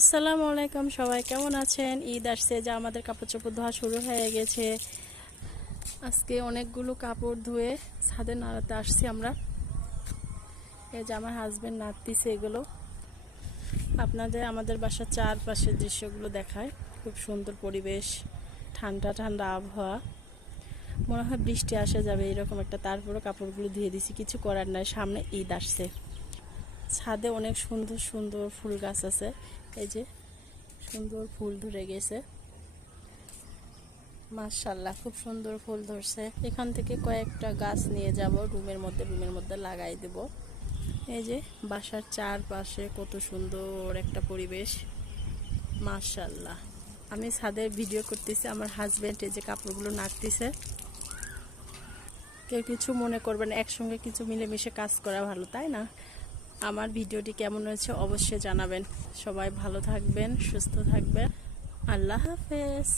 আসসালামু আলাইকুম, সবাই কেমন আছেন? ঈদ আসছে, যা আমাদের কাপড় চোপড় ধোয়া শুরু হয়ে গেছে। আজকে অনেকগুলো কাপড় ধুয়ে ছাদে নাড়াতে আসছি আমরা। এই যে আমার হাজবেন্ড নাড়তিছে এগুলো। আপনাদের আমাদের বাসার চারপাশের দৃশ্যগুলো দেখায়। খুব সুন্দর পরিবেশ, ঠান্ডা ঠান্ডা আবহাওয়া, মনে হয় বৃষ্টি আসা যাবে এরকম একটা। তারপরে কাপড়গুলো ধুয়ে দিছি, কিছু করার নাই, সামনে ঈদ আসছে। ছাদে অনেক সুন্দর সুন্দর ফুল গাছ আছে, এই যে সুন্দর ফুল ধরে গেছে, মাশাআল্লাহ খুব সুন্দর ফুল ধরছে। এখান থেকে কয়েকটা গাছ নিয়ে যাব রুমের মধ্যে লাগাই দেব। এই যে বাসার চারপাশে কত সুন্দর একটা পরিবেশ, মাশাআল্লাহ। আমি ছাদে ভিডিও করতেছি, আমার হাজবেন্ড এই যে কাপড়গুলো নাড়তেছে। কেউ কিছু মনে করবেন, একসঙ্গে কিছু মিলেমিশে কাজ করা ভালো, তাই না? আমার ভিডিওটি কেমন হয়েছে অবশ্যই জানাবেন। সবাই ভালো থাকবেন, সুস্থ থাকবেন। আল্লাহ হাফেজ।